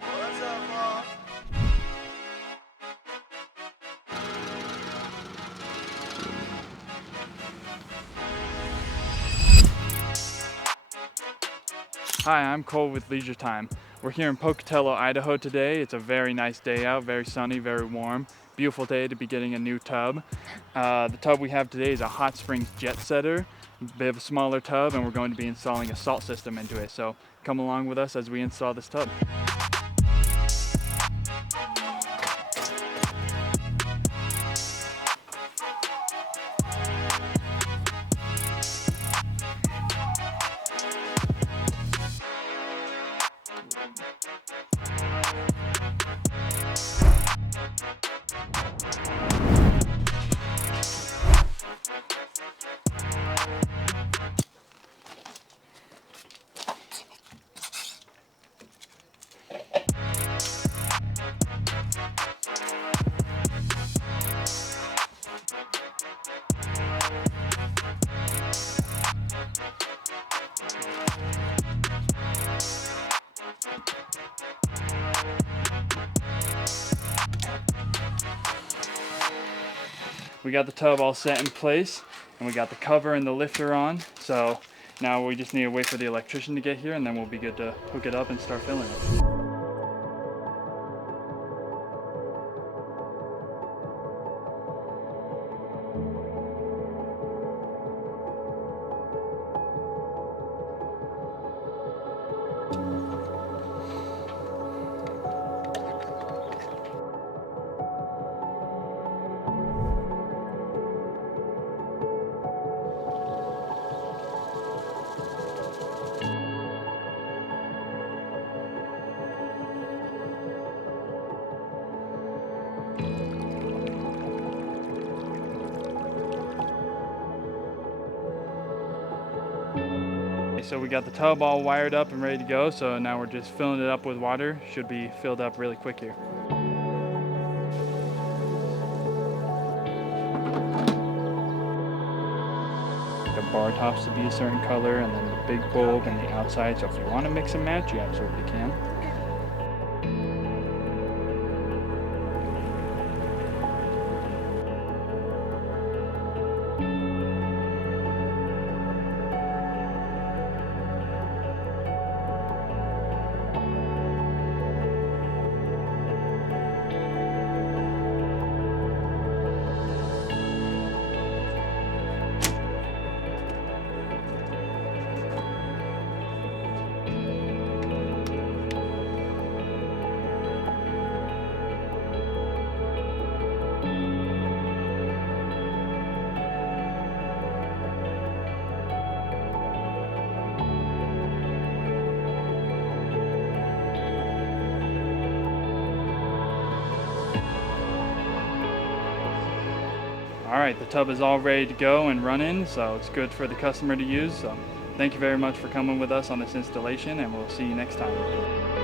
What's up, Mom? Hi, I'm Cole with Leisure Time. We're here in Pocatello, Idaho today. It's a very nice day out, very sunny, very warm. Beautiful day to be getting a new tub. The tub we have today is a Hot Springs Jetsetter, a bit of a smaller tub, and we're going to be installing a salt system into it. So come along with us as we install this tub. We got the tub all set in place, and we got the cover and the lifter on. So now we just need to wait for the electrician to get here, and then we'll be good to hook it up and start filling it. So we got the tub all wired up and ready to go, so now we're just filling it up with water. Should be filled up really quick here. The bar tops to be a certain color, and then the big bulb and the outside, so if you want to mix and match, you absolutely can. All right, the tub is all ready to go and running, so it's good for the customer to use. So thank you very much for coming with us on this installation, and we'll see you next time.